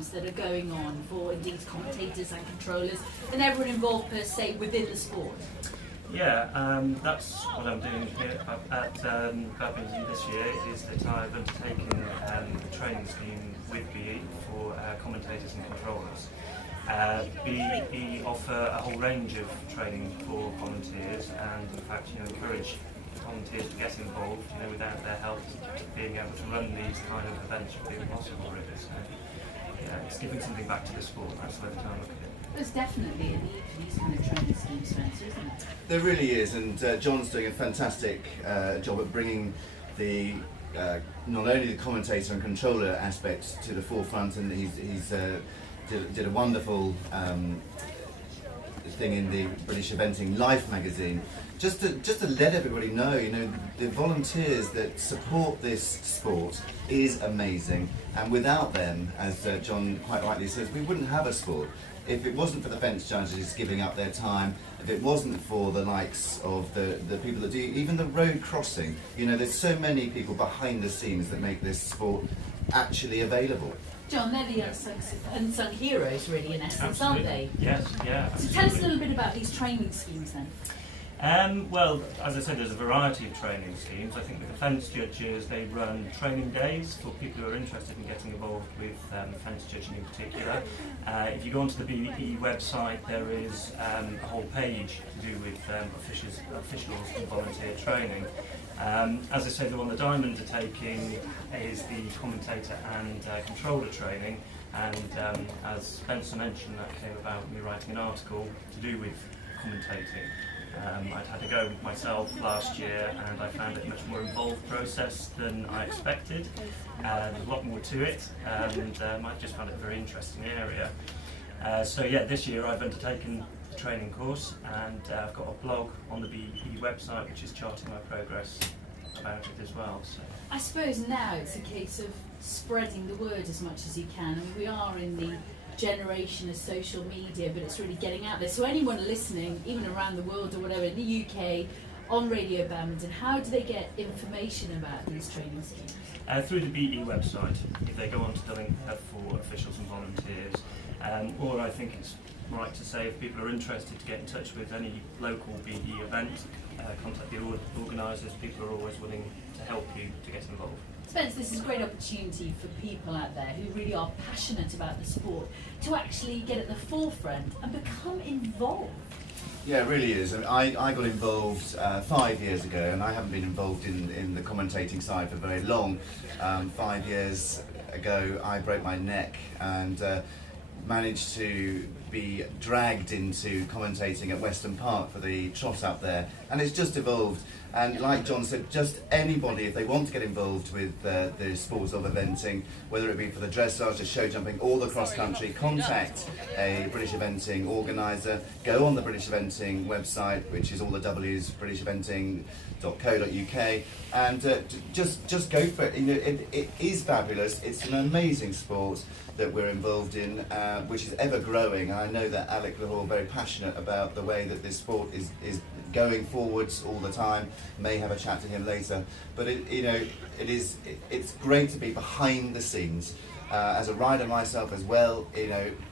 schemes that are going on for indeed commentators and controllers and everyone involved per se within the sport? Yeah, that's what I'm doing here at Badminton this year, is that I've undertaken a training scheme with BE for commentators and controllers. BE offer a whole range of training for volunteers, and in fact, encourage volunteers to get involved. Without their help, being able to run these kind of events would be impossible, really. So, yeah, it's giving something back to the sport. That's the way that I look at it. There's definitely a need for these kind of training schemes, Spencer, isn't it? There really is, and John's doing a fantastic job at bringing the not only the commentator and controller aspect to the forefront, and he's did a wonderful thing in the British Eventing Life magazine, just to let everybody know, the volunteers that support this sport is amazing, and without them, as John quite rightly says, we wouldn't have a sport. If it wasn't for the fence judges giving up their time, if it wasn't for the likes of the people that do even the road crossing, there's so many people behind the scenes that make this sport actually available. John, they're the unsung heroes, really, in essence, aren't they? Yes, yeah. So tell us a little bit about these training schemes then. Well, as I said, there's a variety of training schemes. I think with the fence judges, they run training days for people who are interested in getting involved with fence judging in particular. If you go onto the BE website, there is a whole page to do with officials and volunteer training. As I said, the one that I'm undertaking is the commentator and controller training, and as Spencer mentioned, that came about me writing an article to do with commentating. I'd had a go myself last year, and I found it a much more involved process than I expected. There's a lot more to it, and I just found it a very interesting area. So yeah, this year I've undertaken the training course, and I've got a blog on the BE website which is charting my progress about it as well. So I suppose now it's a case of spreading the word as much as you can. I mean, we are in the generation of social media, but it's really getting out there. So anyone listening, even around the world or whatever, in the UK, on Radio Badminton, how do they get information about these training schemes? Through the BE website, if they go onto the link for officials and volunteers, or I think it's right to say if people are interested to get in touch with any local BE event, contact the organisers. People are always willing to help you to get involved. Spence, this is a great opportunity for people out there who really are passionate about the sport to actually get at the forefront and become involved. Yeah, it really is. I got involved 5 years ago, and I haven't been involved in the commentating side for very long. 5 years ago I broke my neck and managed to be dragged into commentating at Weston Park for the trot up there, and it's just evolved. And like John said, just anybody, if they want to get involved with the sports of eventing, whether it be for the dressage, the show jumping, or the cross country, contact a British Eventing organiser. Go on the British Eventing website, which is all the W's, britisheventing.co.uk, and just go for it. It is fabulous. It's an amazing sport that we're involved in, which is ever growing. And I know that Alec Lahore very passionate about the way that this sport is going forwards all the time. May have a chat to him later, but it's great to be behind the scenes as a rider myself as well.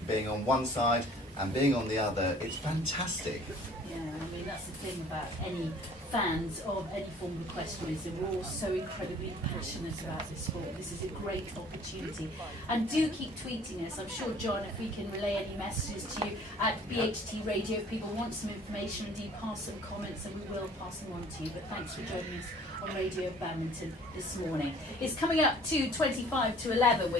Being on one side and being on the other, it's fantastic. Yeah, I mean that's the thing about any fans of any form of equestrian, is that we're all so incredibly passionate about this sport. This is a great opportunity, and do keep tweeting us. I'm sure, John, if we can relay any messages to you at BHT Radio, if people want some information, indeed pass some comments, and we will pass them on to you. But thanks for joining us on Radio Badminton this morning. It's coming up to 25 to 11.